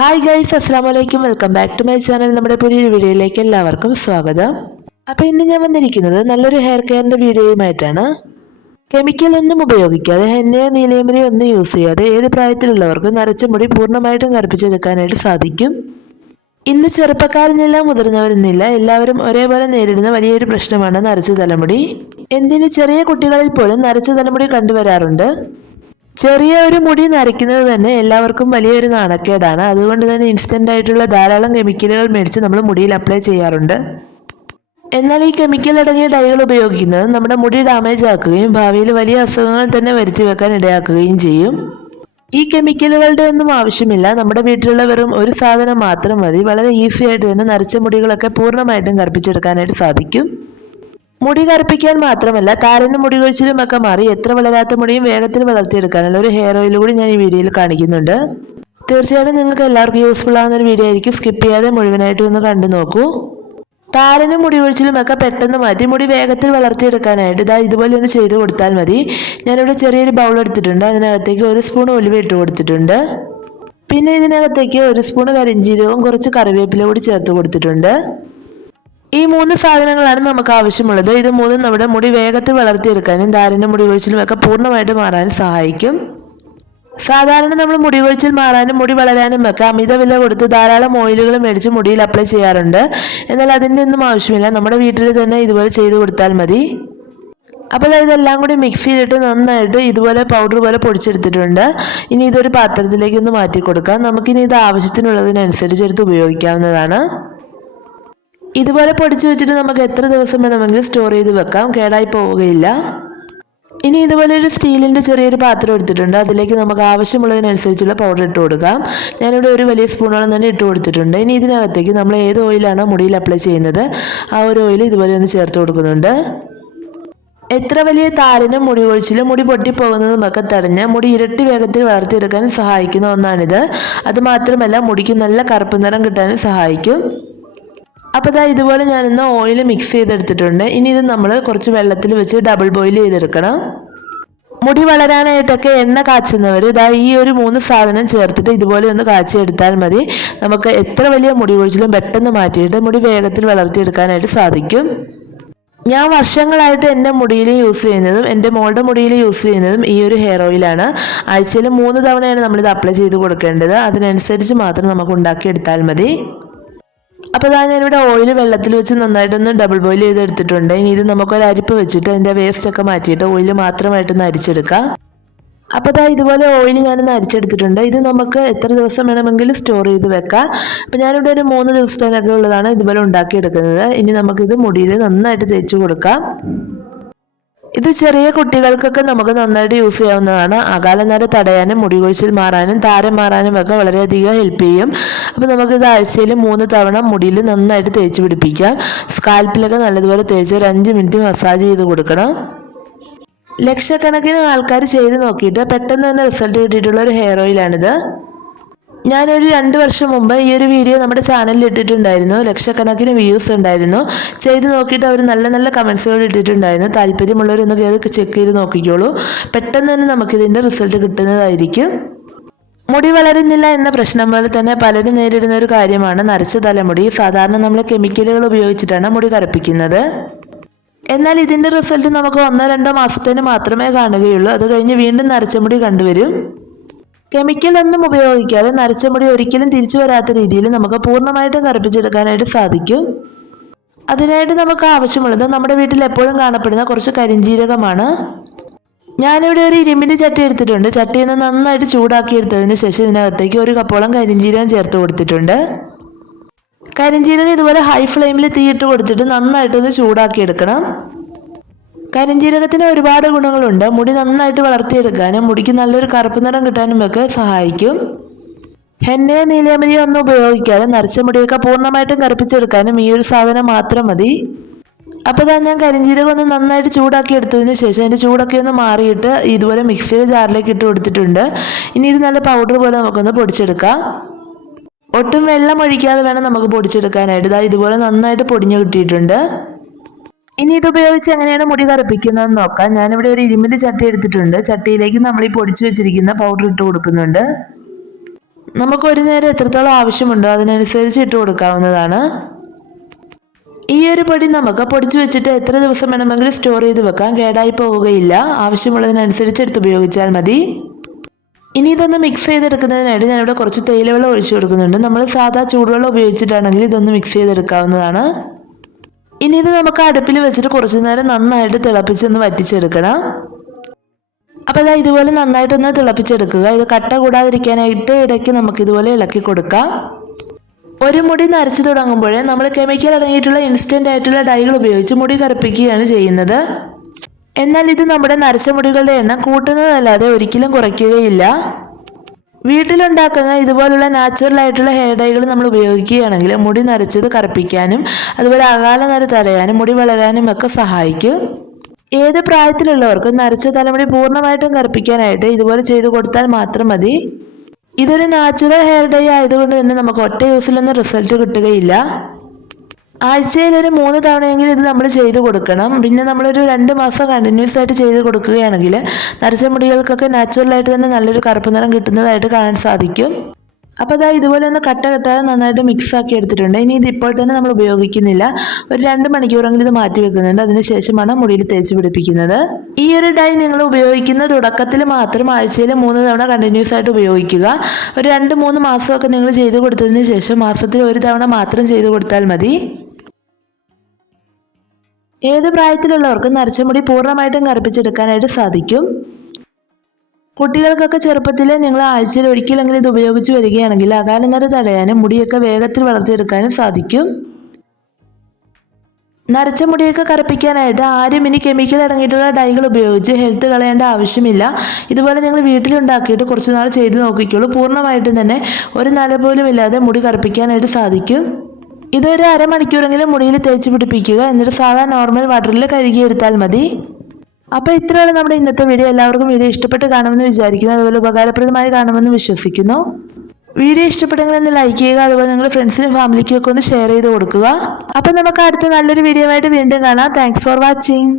Hi guys അസ്സാം വലൈക്കും welcome back to my channel നമ്മുടെ പുതിയൊരു വീഡിയോയിലേക്ക് എല്ലാവർക്കും സ്വാഗതം. അപ്പോൾ ഇന്ന് ഞാൻ വന്നിരിക്കുന്നത് നല്ലൊരു ഹെയർ കെയറിന്റെ വീഡിയോയുമായിട്ടാണ്. കെമിക്കൽ ഒന്നും ഉപയോഗിക്കാതെ ഹെന്നയോ നീലയമരിയോ ഒന്നും യൂസ് ചെയ്യാതെ ഏത് പ്രായത്തിലുള്ളവർക്കും നരച്ച മുടി പൂർണമായിട്ടും കറുപ്പിച്ചെടുക്കാനായിട്ട് സാധിക്കും. ഇന്ന് ചെറുപ്പക്കാരെന്നില്ല മുതിർന്നവരെന്നില്ല എല്ലാവരും ഒരേപോലെ നേരിടുന്ന വലിയൊരു പ്രശ്നമാണ് നരച്ച തലമുടി. എന്തിന് ചെറിയ കുട്ടികളിൽ പോലും നരച്ച തലമുടി കണ്ടുവരാറുണ്ട്? ചെറിയ ഒരു മുടി നരയ്ക്കുന്നത് തന്നെ എല്ലാവർക്കും വലിയൊരു നാണക്കേടാണ്. അതുകൊണ്ട് തന്നെ ഇൻസ്റ്റന്റ് ആയിട്ടുള്ള ധാരാളം കെമിക്കലുകൾ മേടിച്ച് നമ്മൾ മുടിയിൽ അപ്ലൈ ചെയ്യാറുണ്ട്. എന്നാൽ ഈ കെമിക്കൽ അടങ്ങിയ ഡൈകൾ ഉപയോഗിക്കുന്നത് നമ്മുടെ മുടി ഡാമേജ് ആക്കുകയും ഭാവിയിൽ വലിയ അസുഖങ്ങൾ തന്നെ വരുത്തി വെക്കാൻ ഇടയാക്കുകയും ചെയ്യും. ഈ കെമിക്കലുകളുടെ ഒന്നും ആവശ്യമില്ല. നമ്മുടെ വീട്ടിലുള്ള വെറും ഒരു സാധനം മാത്രം മതി. വളരെ ഈസി ആയിട്ട് തന്നെ നരച്ച മുടികളൊക്കെ പൂർണമായിട്ടും കറുപ്പിച്ചെടുക്കാനായിട്ട് സാധിക്കും. മുടി കറുപ്പിക്കാൻ മാത്രമല്ല താരന് മുടി കൊഴിച്ചിലും ഒക്കെ മാറി എത്ര വളരാത്ത മുടിയും വേഗത്തിൽ വളർത്തിയെടുക്കാനുള്ള ഒരു ഹെയർ ഓയിൽ കൂടി ഞാൻ ഈ വീഡിയോയിൽ കാണിക്കുന്നുണ്ട്. തീർച്ചയായിട്ടും നിങ്ങൾക്ക് എല്ലാവർക്കും യൂസ്ഫുൾ ആകുന്ന ഒരു വീഡിയോ ആയിരിക്കും. സ്കിപ്പ് ചെയ്യാതെ മുഴുവനായിട്ട് ഒന്ന് കണ്ടു നോക്കൂ. താരനും മുടി കൊഴിച്ചിലും ഒക്കെ പെട്ടെന്ന് മാറ്റി മുടി വേഗത്തിൽ വളർത്തിയെടുക്കാനായിട്ട് ഇതാ ഇതുപോലെ ഒന്ന് ചെയ്ത് കൊടുത്താൽ മതി. ഞാനിവിടെ ചെറിയൊരു ബൗൾ എടുത്തിട്ടുണ്ട്. അതിനകത്തേക്ക് ഒരു സ്പൂൺ ഒലിവ് ഇട്ട് കൊടുത്തിട്ടുണ്ട്. പിന്നെ ഇതിനകത്തേക്ക് ഒരു സ്പൂൺ കരിഞ്ചീരവും കുറച്ച് കറിവേപ്പില കൂടി ചേർത്ത് കൊടുത്തിട്ടുണ്ട്. ഈ മൂന്ന് സാധനങ്ങളാണ് നമുക്ക് ആവശ്യമുള്ളത്. ഇത് മൂന്നും നമ്മുടെ മുടി വേഗത്തിൽ വളർത്തിയെടുക്കാനും താരന്റെ മുടി കൊഴിച്ചിലും ഒക്കെ പൂർണമായിട്ട് മാറാനും സഹായിക്കും. സാധാരണ നമ്മൾ മുടി കൊഴിച്ചിൽ മാറാനും മുടി വളരാനും ഒക്കെ അമിത വില കൊടുത്ത് ധാരാളം ഓയിലുകൾ മേടിച്ച് മുടിയിൽ അപ്ലൈ ചെയ്യാറുണ്ട്. എന്നാൽ അതിന്റെ ഒന്നും ആവശ്യമില്ല. നമ്മുടെ വീട്ടിൽ തന്നെ ഇതുപോലെ ചെയ്തു കൊടുത്താൽ മതി. അപ്പോൾ ഇതെല്ലാം കൂടി മിക്സ് ചെയ്തിട്ട് നന്നായിട്ട് ഇതുപോലെ പൗഡർ പോലെ പൊടിച്ചെടുത്തിട്ടുണ്ട്. ഇനി ഇതൊരു പാത്രത്തിലേക്ക് ഒന്ന് മാറ്റി കൊടുക്കാം നമുക്കിനി ഇത് ആവശ്യത്തിനുള്ളതിനനുസരിച്ച് എടുത്ത് ഉപയോഗിക്കാവുന്നതാണ്. ഇതുപോലെ പൊടിച്ചു വെച്ചിട്ട് നമുക്ക് എത്ര ദിവസം വേണമെങ്കിലും സ്റ്റോർ ചെയ്ത് വെക്കാം. കേടായി പോവുകയില്ല. ഇനി ഇതുപോലെ ഒരു സ്റ്റീലിന്റെ ചെറിയൊരു പാത്രം എടുത്തിട്ടുണ്ട്. അതിലേക്ക് നമുക്ക് ആവശ്യമുള്ളതിനനുസരിച്ചുള്ള പൗഡർ ഇട്ട് കൊടുക്കാം. ഞാനിവിടെ ഒരു വലിയ സ്പൂണോളം തന്നെ ഇട്ട് കൊടുത്തിട്ടുണ്ട്. ഇനി ഇതിനകത്തേക്ക് നമ്മൾ ഏത് ഓയിലാണോ മുടിയിൽ അപ്ലൈ ചെയ്യുന്നത് ആ ഒരു ഓയിൽ ഇതുപോലെ ഒന്ന് ചേർത്ത് കൊടുക്കുന്നുണ്ട്. എത്ര വലിയ താരനും മുടി കൊഴിച്ചിലും മുടി പൊട്ടിപ്പോകുന്നതും ഒക്കെ തടഞ്ഞ് മുടി ഇരട്ടി വേഗത്തിൽ വളർത്തിയെടുക്കാൻ സഹായിക്കുന്ന ഒന്നാണിത്. അതുമാത്രമല്ല മുടിക്ക് നല്ല കറുപ്പ് നിറം കിട്ടാനും സഹായിക്കും. അപ്പോൾ ഇതാ ഇതുപോലെ ഞാനിന്ന് ഓയിൽ മിക്സ് ചെയ്തെടുത്തിട്ടുണ്ട്. ഇനി ഇത് നമ്മൾ കുറച്ച് വെള്ളത്തിൽ വെച്ച് ഡബിൾ ബോയിൽ ചെയ്തെടുക്കണം. മുടി വളരാനായിട്ടൊക്കെ എണ്ണ കാച്ചുന്നവർ ഇതാ ഈ ഒരു മൂന്ന് സാധനം ചേർത്തിട്ട് ഇതുപോലെ ഒന്ന് കാച്ചിയെടുത്താൽ മതി. നമുക്ക് എത്ര വലിയ മുടി കൊഴിച്ചിലും പെട്ടെന്ന് മാറ്റിയിട്ട് മുടി വേഗത്തിൽ വളർത്തിയെടുക്കാനായിട്ട് സാധിക്കും. ഞാൻ വർഷങ്ങളായിട്ട് എന്റെ മുടിയിൽ യൂസ് ചെയ്യുന്നതും എന്റെ മോളുടെ മുടിയിൽ യൂസ് ചെയ്യുന്നതും ഈ ഒരു ഹെയർ ഓയിലാണ് ആഴ്ചയിൽ മൂന്ന് തവണയാണ് നമ്മളിത് അപ്ലൈ ചെയ്ത് കൊടുക്കേണ്ടത്. അതിനനുസരിച്ച് മാത്രം നമുക്ക് ഉണ്ടാക്കിയെടുത്താൽ മതി. അപ്പോൾ ഇതാ ഞാനിവിടെ ഓയിൽ വെള്ളത്തിൽ വെച്ച് നന്നായിട്ടൊന്ന് ഡബിൾ ബോയിൽ ചെയ്തെടുത്തിട്ടുണ്ട്. ഇനി ഇത് നമുക്കൊരു അരിപ്പ് വെച്ചിട്ട് അതിന്റെ വേസ്റ്റ് ഒക്കെ മാറ്റിയിട്ട് ഓയിൽ മാത്രമായിട്ടൊന്ന് അരിച്ചെടുക്കാം. അപ്പോൾ ഇതാ ഇതുപോലെ ഓയിൽ ഞാനൊന്ന് അരിച്ചെടുത്തിട്ടുണ്ട്. ഇത് നമുക്ക് എത്ര ദിവസം വേണമെങ്കിലും സ്റ്റോർ ചെയ്ത് വെക്കാം. അപ്പോൾ ഞാനിവിടെ ഒരു മൂന്ന് ദിവസത്തേനൊക്കെ ഉള്ളതാണ് ഇതുപോലെ ഉണ്ടാക്കിയെടുക്കുന്നത്. ഇനി നമുക്കിത് മുടിയിൽ നന്നായിട്ട് തേച്ച് കൊടുക്കാം. ഇത് ചെറിയ കുട്ടികൾക്കൊക്കെ നമുക്ക് നന്നായിട്ട് യൂസ് ചെയ്യാവുന്നതാണ്. അകാലനര തടയാനും മുടി കൊഴിച്ചിൽ മാറാനും താരം മാറാനും ഒക്കെ വളരെയധികം ഹെൽപ്പ് ചെയ്യും. അപ്പോൾ നമുക്ക് ഇത് ആഴ്ചയിൽ മൂന്ന് തവണ മുടിയിൽ നന്നായിട്ട് തേച്ച് പിടിപ്പിക്കാം. സ്കാൽപ്പിലൊക്കെ നല്ലതുപോലെ തേച്ച് ഒരു അഞ്ച് മിനിറ്റ് മസാജ് ചെയ്ത് കൊടുക്കണം. ലക്ഷക്കണക്കിന് ആൾക്കാർ ചെയ്ത് നോക്കിയിട്ട് പെട്ടെന്ന് തന്നെ റിസൾട്ട് കിട്ടിയിട്ടുള്ള ഒരു ഹെയർ ഓയിലാണിത് ഞാനൊരു രണ്ട് വർഷം മുമ്പ് ഈ ഒരു വീഡിയോ നമ്മുടെ ചാനലിൽ ഇട്ടിട്ടുണ്ടായിരുന്നു. ലക്ഷക്കണക്കിന് വ്യൂസ് ഉണ്ടായിരുന്നു. ചെയ്ത് നോക്കിയിട്ട് അവർ നല്ല നല്ല കമൻസുകൾ ഇട്ടിട്ടുണ്ടായിരുന്നു. താല്പര്യമുള്ളവരൊന്ന് കയറി ചെക്ക് ചെയ്ത് നോക്കിക്കോളൂ. പെട്ടെന്ന് തന്നെ നമുക്കിതിന്റെ റിസൾട്ട് കിട്ടുന്നതായിരിക്കും. മുടി വളരുന്നില്ല എന്ന പ്രശ്നം പോലെ തന്നെ പലരും നേരിടുന്ന ഒരു കാര്യമാണ് നരച്ച തലമുടി. സാധാരണ നമ്മൾ കെമിക്കലുകൾ ഉപയോഗിച്ചിട്ടാണ് മുടി കറുപ്പിക്കുന്നത്. എന്നാൽ ഇതിന്റെ റിസൾട്ട് നമുക്ക് ഒന്നോ രണ്ടോ മാസത്തിന് മാത്രമേ കാണുകയുള്ളൂ. അത് കഴിഞ്ഞ് വീണ്ടും നരച്ച മുടി കണ്ടുവരും. കെമിക്കൽ ഒന്നും ഉപയോഗിക്കാതെ നരച്ച മുടി ഒരിക്കലും തിരിച്ചു വരാത്ത രീതിയിൽ നമുക്ക് പൂർണമായിട്ടും കറുപ്പിച്ചെടുക്കാനായിട്ട് സാധിക്കും. അതിനായിട്ട് നമുക്ക് ആവശ്യമുള്ളത് നമ്മുടെ വീട്ടിൽ എപ്പോഴും കാണപ്പെടുന്ന കുറച്ച് കരിഞ്ജീരകമാണ് ഞാനിവിടെ ഒരു ഇരുമ്പിന്റെ ചട്ടി എടുത്തിട്ടുണ്ട്. ചട്ടിയിൽ നിന്ന് നന്നായിട്ട് ചൂടാക്കി എടുത്തതിന് ശേഷം ഇതിനകത്തേക്ക് ഒരു കപ്പോളം കരിഞ്ജീരകം ചേർത്ത് കൊടുത്തിട്ടുണ്ട്. കരിഞ്ജീരകം ഇതുപോലെ ഹൈ ഫ്ലെയിമിൽ തീയിട്ട് കൊടുത്തിട്ട് നന്നായിട്ടൊന്ന് ചൂടാക്കി എടുക്കണം കരിഞ്ജീരകത്തിന് ഒരുപാട് ഗുണങ്ങളുണ്ട്. മുടി നന്നായിട്ട് വളർത്തിയെടുക്കാനും മുടിക്ക് നല്ലൊരു കറുപ്പ് നിറം കിട്ടാനും ഒക്കെ സഹായിക്കും. ഹെന്നയോ നീലയമരിയോ ഒന്നും ഉപയോഗിക്കാതെ നരച്ച മുടിയൊക്കെ പൂർണമായിട്ടും കറുപ്പിച്ചെടുക്കാനും ഈ ഒരു സാധനം മാത്രം മതി. അപ്പോൾ ഇതാ ഞാൻ കരിഞ്ജീരകം ഒന്ന് നന്നായിട്ട് ചൂടാക്കി എടുത്തതിന് ശേഷം അതിന്റെ ചൂടൊക്കെ ഒന്ന് മാറിയിട്ട് ഇതുപോലെ മിക്സിയുടെ ജാറിലേക്ക് ഇട്ട് കൊടുത്തിട്ടുണ്ട്. ഇനി ഇത് നല്ല പൗഡർ പോലെ നമുക്കൊന്ന് പൊടിച്ചെടുക്കാം. ഒട്ടും വെള്ളം ഒഴിക്കാതെ വേണം നമുക്ക് പൊടിച്ചെടുക്കാനായിട്ട്. ഇതാ ഇതുപോലെ നന്നായിട്ട് പൊടിഞ്ഞു കിട്ടിയിട്ടുണ്ട്. ഇനി ഇത് ഉപയോഗിച്ച് എങ്ങനെയാണ് മുടി കറുപ്പിക്കുന്നതെന്ന് നോക്കാം. ഞാനിവിടെ ഒരു ഇരുമ്പിന്റെ ചട്ടി എടുത്തിട്ടുണ്ട്. ചട്ടിയിലേക്ക് നമ്മൾ ഈ പൊടിച്ചു വെച്ചിരിക്കുന്ന പൗഡർ ഇട്ട് കൊടുക്കുന്നുണ്ട്. നമുക്ക് ഒരു നേരം എത്രത്തോളം ആവശ്യമുണ്ടോ അതിനനുസരിച്ച് ഇട്ട് കൊടുക്കാവുന്നതാണ്. ഈ ഒരു പൊടി നമുക്ക് പൊടിച്ചു വെച്ചിട്ട് എത്ര ദിവസം വേണമെങ്കിലും സ്റ്റോർ ചെയ്ത് വെക്കാം. കേടായി പോവുകയില്ല ആവശ്യമുള്ളതിനനുസരിച്ച് എടുത്ത് ഉപയോഗിച്ചാൽ മതി. ഇനി ഇതൊന്ന് മിക്സ് ചെയ്തെടുക്കുന്നതിനായിട്ട് ഞാനിവിടെ കുറച്ച് തേയിലവെള്ളം ഒഴിച്ചു കൊടുക്കുന്നുണ്ട്. നമ്മൾ സാധാ ചൂടുവെള്ളം ഉപയോഗിച്ചിട്ടാണെങ്കിൽ ഇതൊന്ന് മിക്സ് ചെയ്തെടുക്കാവുന്നതാണ്. ഇനി ഇത് നമുക്ക് അടുപ്പിൽ വെച്ചിട്ട് കുറച്ച് നേരം നന്നായിട്ട് തിളപ്പിച്ചൊന്ന് വറ്റിച്ചെടുക്കണം. അപ്പോൾ അതാ ഇതുപോലെ നന്നായിട്ടൊന്ന് തിളപ്പിച്ചെടുക്കുക. ഇത് കട്ട കൂടാതിരിക്കാനായിട്ട് ഇടയ്ക്ക് നമുക്ക് ഇതുപോലെ ഇളക്കി കൊടുക്കാം. ഒരു മുടി നരച്ചു തുടങ്ങുമ്പോഴേ നമ്മൾ കെമിക്കൽ അടങ്ങിയിട്ടുള്ള ഇൻസ്റ്റന്റ് ആയിട്ടുള്ള ഡൈകൾ ഉപയോഗിച്ച് മുടി കറുപ്പിക്കുകയാണ് ചെയ്യുന്നത്. എന്നാൽ ഇത് നമ്മുടെ നരച്ച മുടികളുടെ എണ്ണം കൂട്ടുന്നതല്ലാതെ ഒരിക്കലും കുറയ്ക്കുകയില്ല. വീട്ടിലുണ്ടാക്കുന്ന ഇതുപോലുള്ള നാച്ചുറൽ ആയിട്ടുള്ള ഹെയർ ഡൈകൾ നമ്മൾ ഉപയോഗിക്കുകയാണെങ്കിൽ മുടി നരച്ചത് കറുപ്പിക്കാനും അതുപോലെ അകാല നര തടയാനും മുടി വളരാനും ഒക്കെ സഹായിക്കും. ഏത് പ്രായത്തിലുള്ളവർക്കും നരച്ച തലമുടി പൂർണമായിട്ടും കറുപ്പിക്കാനായിട്ട് ഇതുപോലെ ചെയ്തു കൊടുത്താൽ മാത്രം മതി. ഇതൊരു നാച്ചുറൽ ഹെയർ ഡൈ ആയതുകൊണ്ട് തന്നെ നമുക്ക് ഒറ്റ യൂസിലൊന്നും റിസൾട്ട് കിട്ടുകയില്ല. ആഴ്ചയിൽ ഒരു മൂന്ന് തവണയെങ്കിലും ഇത് നമ്മൾ ചെയ്ത് കൊടുക്കണം. പിന്നെ നമ്മളൊരു രണ്ട് മാസം കണ്ടിന്യൂസ് ആയിട്ട് ചെയ്ത് കൊടുക്കുകയാണെങ്കിൽ നരച്ച മുടികൾക്കൊക്കെ നാച്ചുറലായിട്ട് തന്നെ നല്ലൊരു കറുപ്പ് നിറം കിട്ടുന്നതായിട്ട് കാണാൻ സാധിക്കും. അപ്പോൾ അതാ ഇതുപോലെ ഒന്ന് കട്ട കെട്ടാതെ നന്നായിട്ട് മിക്സ് ആക്കി എടുത്തിട്ടുണ്ട്. ഇനി ഇത് ഇപ്പോൾ തന്നെ നമ്മൾ ഉപയോഗിക്കുന്നില്ല. ഒരു രണ്ട് മണിക്കൂറെങ്കിലും ഇത് മാറ്റി വെക്കുന്നുണ്ട്. അതിന് ശേഷമാണ് മുടിയിൽ തേച്ച് പിടിപ്പിക്കുന്നത്. ഈ ഒരു ഡൈ നിങ്ങൾ ഉപയോഗിക്കുന്ന തുടക്കത്തിൽ മാത്രം ആഴ്ചയിൽ മൂന്ന് തവണ കണ്ടിന്യൂസ് ആയിട്ട് ഉപയോഗിക്കുക. ഒരു രണ്ട് മൂന്ന് മാസമൊക്കെ നിങ്ങൾ ചെയ്ത് കൊടുത്തതിന് ശേഷം മാസത്തിൽ ഒരു തവണ മാത്രം ചെയ്ത് കൊടുത്താൽ മതി. ഏത് പ്രായത്തിലുള്ളവർക്കും നരച്ച മുടി പൂർണമായിട്ടും കറുപ്പിച്ചെടുക്കാനായിട്ട് സാധിക്കും? കുട്ടികൾക്കൊക്കെ ചെറുപ്പത്തിൽ നിങ്ങൾ ആഴ്ചയിൽ ഒരിക്കലെങ്കിലും ഇത് ഉപയോഗിച്ച് വരികയാണെങ്കിൽ അകാലനര തടയാനും മുടിയൊക്കെ വേഗത്തിൽ വളർത്തിയെടുക്കാനും സാധിക്കും. നരച്ച മുടിയൊക്കെ കറുപ്പിക്കാനായിട്ട് ആരും ഇനി കെമിക്കൽ അടങ്ങിയിട്ടുള്ള ഡൈകൾ ഉപയോഗിച്ച് ഹെൽത്ത് കളയേണ്ട ആവശ്യമില്ല. ഇതുപോലെ നിങ്ങൾ വീട്ടിലുണ്ടാക്കിയിട്ട് കുറച്ച് നാൾ ചെയ്ത് നോക്കിക്കോളൂ. പൂർണമായിട്ടും തന്നെ ഒരു നല പോലും ഇല്ലാതെ മുടി കറുപ്പിക്കാനായിട്ട് സാധിക്കും. ഇതൊരു അരമണിക്കൂറെങ്കിലും മുടിയിൽ തേച്ച് പിടിപ്പിക്കുക. എന്നിട്ട് സാധാ നോർമൽ വാട്ടറിൽ കഴുകിയെടുത്താൽ മതി. അപ്പോൾ ഇത്രയാണ് നമ്മുടെ ഇന്നത്തെ വീഡിയോ എല്ലാവർക്കും വീഡിയോ ഇഷ്ടപ്പെട്ട് കാണുമെന്ന് വിചാരിക്കുന്നു. അതുപോലെ ഉപകാരപ്രദമായി കാണുമെന്ന് വിശ്വസിക്കുന്നു. വീഡിയോ ഇഷ്ടപ്പെട്ടെങ്കിൽ ഒന്ന് ലൈക്ക് ചെയ്യുക. അതുപോലെ നിങ്ങളുടെ ഫ്രണ്ട്സിനും ഫാമിലിക്കും ഒക്കെ ഒന്ന് ഷെയർ ചെയ്ത് കൊടുക്കുക. അപ്പോൾ നമുക്ക് അടുത്ത നല്ലൊരു വീഡിയോ ആയിട്ട് വീണ്ടും കാണാം. Thanks for watching